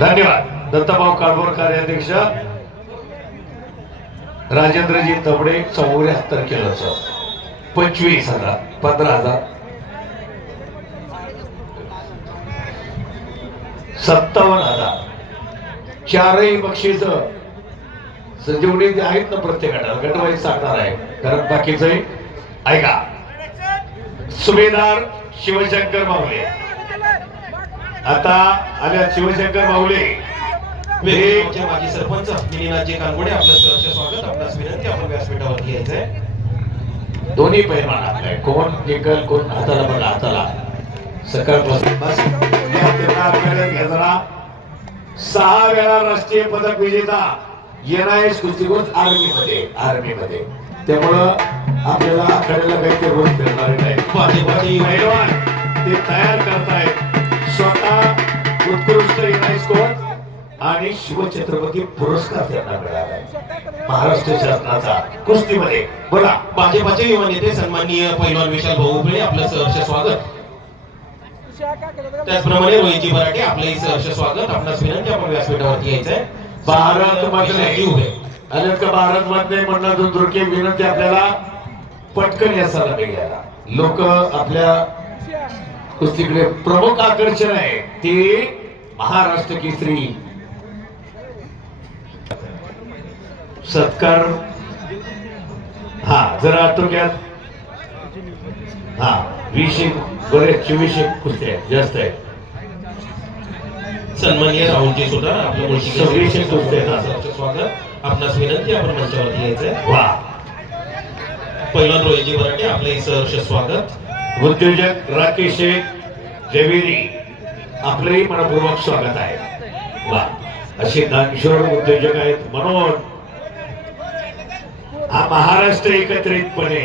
धन्यवाद. दत्ताभाऊ काळभोर कार्याध्यक्ष. राजेंद्रजी तबडे चौऱ्याहत्तर किलोचं. पंचवीस हजार पंधरा हजार. सत्तावन्न हजार. चारही बक्षीस. संजीवनी जे आहेत ना प्रत्येक गटाला गटवाईज सांगणार आहे. कारण बाकीच ऐका. सुभेदार शिवशंकर माऊले. आता आल्या शिवशंकर माऊले. वेगवेगळ्या माजी सरपंच मिनीनाथजी कानगोडे आपलं सहर्ष स्वागत आपणास विनंती आपण व्यासपीठावरती यायचंय दोन्ही पैलवान आपले कोण जिंकल कोण हाताला बघा हाताला. सकाळपासून बस. घेतला सहा वेळा राष्ट्रीय पदक विजेता एनआयएस कुस्तीगोज आर्मी मध्ये आर्मी मध्ये त्यामुळं आपल्याला आखाड्याला काही ते रोज फिरणारे नाही पैलवान ते तयार करतायत. स्वतः उत्कृष्ट एनआयएस कोच आणि शिवछत्रपती पुरस्कार त्यांना मिळाला. महाराष्ट्र शासनाचा कुस्तीमध्ये. बोला भाजपाचे युवा नेते सन्माननीय पैलवान विशाल भाऊ आपलं सहर्ष स्वागत. त्याचप्रमाणे रोहितजी बराटे आपलंही सहर्ष स्वागत. आपणास विनंती आपण व्यासपीठावरती यायचंय. भारत मध्ये उभे. आले का भारत मध्ये म्हणणं दुर्दुर्की विनंती आपल्याला पटकन या घ्यायला लोक आपल्या कुस्तीकडे प्रमुख आकर्षण आहे ते महाराष्ट्र केसरी. सत्कार. हा जरा आटोक्यात हा वीसशे बरेच चोवीसशे कुस्ती आहेत जास्त आहेत. सन्माननीय राहुलजी सुतार आपलं मुळशी सव्वीसशे कुस्त्या आहेत. सहर्ष स्वागत. आपणास विनंती आपण मंचावरती यायचंय. वा. पैलवान रोहितजी बराटे आपलंही सहर्ष स्वागत. उद्योजक राकेश जवेरी आपलंही मनपूर्वक स्वागत आहे. वा असे दानशोर उद्योजक आहेत म्हणून हा महाराष्ट्र एकत्रितपणे.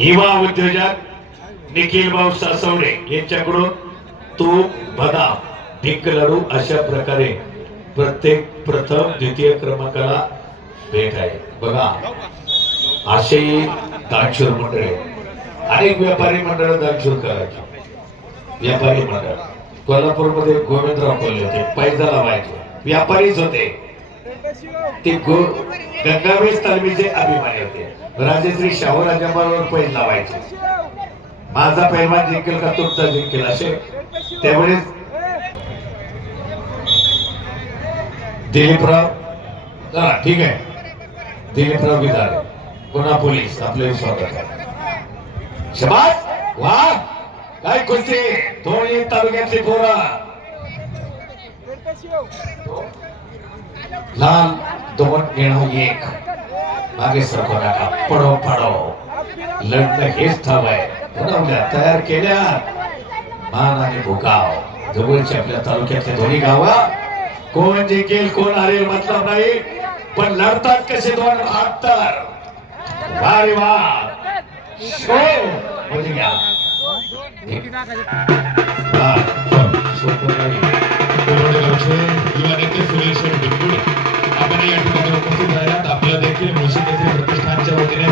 युवा उद्योजक निखिल भाऊ सासवडे यांच्याकडून तूप बदाम. एक लाडू अशा प्रकारे प्रत्येक प्रथम द्वितीय क्रमांकाला भेट आहे. बघा. असे दानशूर मंडळे. अनेक व्यापारी मंडळ दानशूर करायचे. व्यापारी मंडळ. कोल्हापूरमध्ये गोविंदराव कोल्हे होते. पैजा लावायचे. व्यापारीच होते. ते गो गंगावेश तालमीचे अभिमानी होते. राजेश्री शाहूराजांबरोबर पैज लावायचे. माझा पैमान जिंकेल का तुमचा जिंकेल? असे त्यावेळेस दिलीपराव चला ठीक आहे. दिलीपराव विधारे पुन्हा पोलीस, आपले स्वागत आहे. शबास, वा, काय कुस्ती दोन्ही तालुक्यातली पोरा. लाल दोन येणं एक. मागे सरको नका, पडो पडो. लढणं हेच ठाव आहे. तयार केल्या. मान आणि भुकाव. जवळच्या आपल्या तालुक्यातले दोन्ही गावा. कोण जिंकेल कोण हरेल मतलब नाही पण लढतात कसे दोन बहात्तर? अरे वा शो म्हणजे घ्या वा, युवा नेते आपण या ठिकाणी उपस्थित राहिलात. आपलं देखील मुळशी प्रतिष्ठानच्या वतीने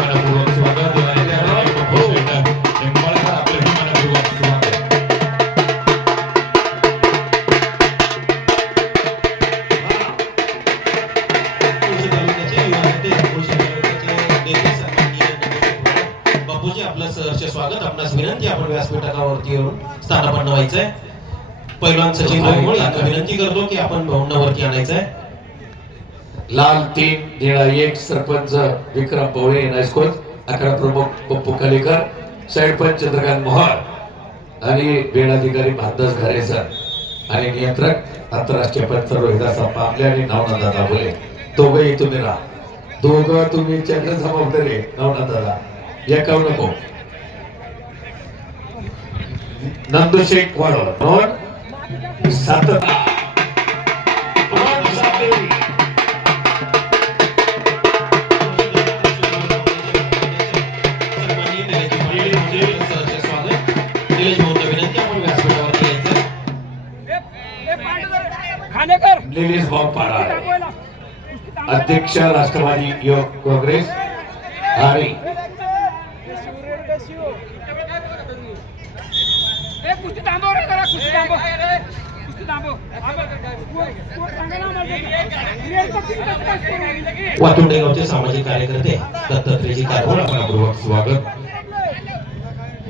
व्हायचंय पैलवान सचिन भाऊ यांना विनंती करतो की आपण भाऊंनावरती आणायचंय. लाल तीन निळा एक सरपंच विक्रम पवळे नायस्कोल अकरा प्रमुख पप्पू कलेकर सरपंच चंद्रकांत मोहर आणि वेळाधिकारी भारदास घरेसर आणि नियंत्रक आंतरराष्ट्रीय पंच रोहिदास पामले आणि नवनाथ दादा दोघही तुम्ही राहा. दोघं तुम्ही चंद्र जबाबदारी नवनाथ दादा या नको? नोंद सातत्य नोंद सातवी. खानेकर. लिलीस भाऊ पाडा अध्यक्ष राष्ट्रवादी युवक काँग्रेस. ए कुस्ती थांबव रे जरा कुस्ती थांबव. कुस्ती थांबव. वातुंडे गावचे सामाजिक कार्यकर्ते दत्तात्रेयजी कारभार आपणपूर्वक स्वागत.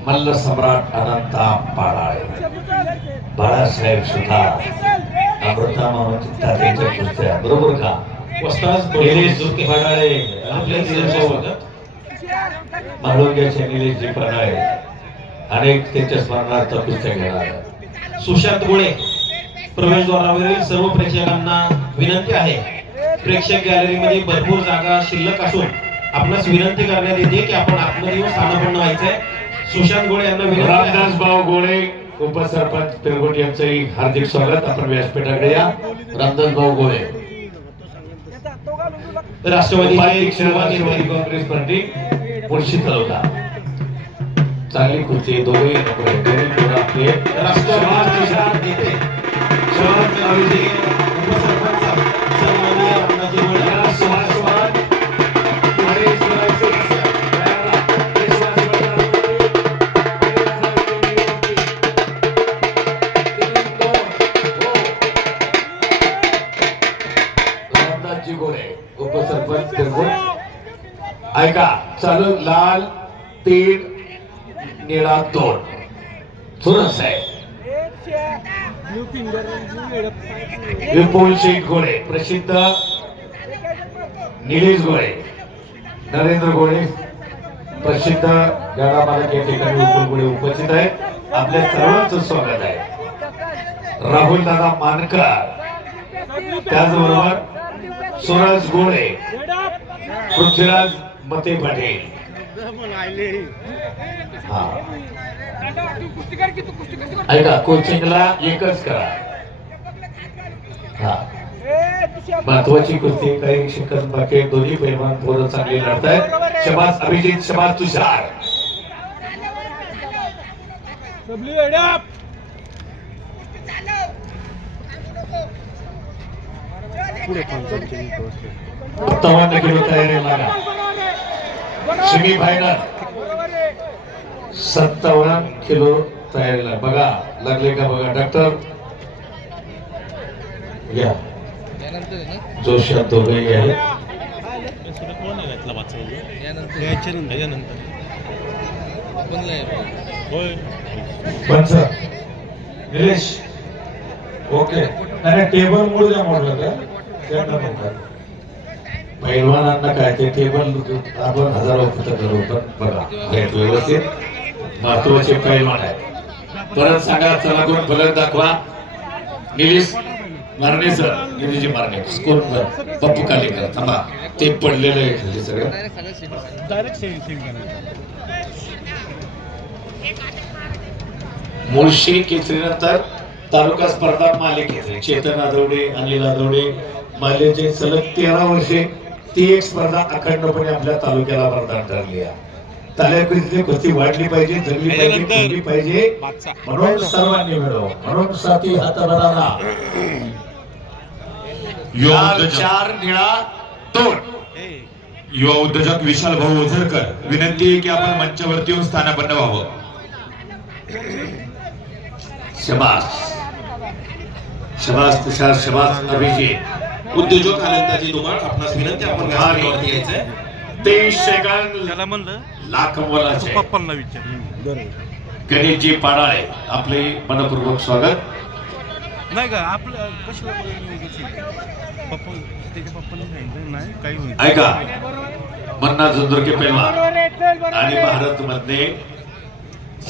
मल्ल सम्राट अनंता पाडाळे. बाळासाहेब सुद्धा अमृता मामाची तात्यांच्या कुस्त्या. बरोबर का? वस्ताद निलेश झुके पाडाळे. आपल्या सहर्ष स्वागत. माळोग्याचे निलेशजी पाडाळे अनेक त्यांच्या स्मरणार्थ कुस्त्या घेणार सुशांत गोळे प्रवेशद्वारावरील सर्व प्रेक्षकांना विनंती आहे. प्रेक्षक गॅलरीमध्ये भरपूर जागा शिल्लक असून आपणास विनंती करण्यात येते की आपण आतमध्ये येऊन स्थानापन्न व्हायचंय सुशांत गोळे यांना विनंती भाऊ गोळे उपसरपंच पिरगोट यांचंही हार्दिक स्वागत. आपण व्यासपीठाकडे या. रामदास भाऊ गोळे. राष्ट्रवादी काँग्रेस पार्टी मुळशी तालुका चांगली खुर्ची दोघे दोन्ही पोरं आपले नेते शरद अभिषेक उपसरपंच सन्माननीय अण्णाजी गोळे हो. उपसरपंच ऐका चालू लाल तीन निळा तोंड. सुरस आहे विपुल शेठ गोळे प्रसिद्ध निलेश गोळे नरेंद्र गोळे प्रसिद्ध गाडा या ठिकाणी विपुल गोळे उपस्थित आहेत. आपल्या सर्वांचं स्वागत आहे. राहुल दादा मानकर. त्याचबरोबर सुरज गोळे पृथ्वीराज मते पाटील. ऐका कोचिंगला एकच करा. हा. महत्वाची कुस्ती काही शिकत बाकी दोन्ही पैलवान थोडं चांगले लढत आहेत शबाज अभिजित शबाज तुषार. डब्ल्यू एडप तयारी लागा सेमी फायनल सत्तावन्न किलो तयारीला बघा लागले का बघा डॉक्टर या. जोशी दोघे आहे निलेश. ओके. आणि टेबल मूळ द्या म्हटलं का त्यांना म्हणतात. पैलवानांना काय ते टेबल आपण हजारो पुस्तक करू पण बघा आहेत व्यवस्थित. महत्त्वाचे पैलवान आहेत. परत सांगा चला कोण फलक दाखवा? निलेश मारणे सर. निलेशजी मारणे. कोण पप्पू कालेकर थांबा ते पडलेलं आहे खाली सगळं. मुळशी केसरीनंतर तालुका स्पर्धा माले केसरी चेतन आदवडे अनिल आदवडे मालेचे सलग तेरा वर्षे ती एक स्पर्धा अखंडपणे आपल्या तालुक्याला वरदान ठरली आहे. तालुक्यातली कुस्ती वाढली पाहिजे जगली पाहिजे पाहिजे. म्हणून सर्वांनी मिळव म्हणून साथी हात बनाला युवा उद्योजक. चार निळा दोन. युवा उद्योजक विशाल भाऊ ओझरकर विनंती आहे की आपण मंचावरती येऊन स्थानापन्न व्हावं. शबास. शबास तुषार शबास अभिजित. उद्योजक आनंदाजी धुमाळ आपणास विनंती आपण व्यासपीठावरती यायचंय. सेकंद त्याला म्हणलं लाख मोलाचे पप्पांना विचार. गणेशजी पाडाळे आपले मनपूर्वक स्वागत. नाही का आपलं कशाला पप्पा त्याच्या पप्पाने सांगितलं नाही काही होईल ऐका. मन्ना झुंजुरके पैलवान आणि भारत मधले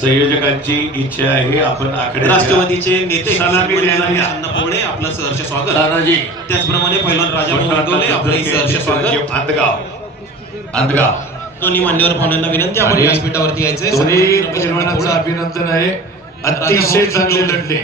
संयोजकांची इच्छा आहे आपण आकडे राष्ट्रवादीचे नेते सलामी द्यायला या. अण्णा पोळे आपलं सहर्ष स्वागत. तानाजी त्याचप्रमाणे पहिलवान राजा आपलंही सहर्ष स्वागत. अंदगाव अंदगाव दोन्ही मान्यवर पाहुण्यांना विनंती आपण आणि व्यासपीठावरती यायचंय. दोन्ही सर्व पैलवानांचं अभिनंदन आहे. अतिशय चांगले लढले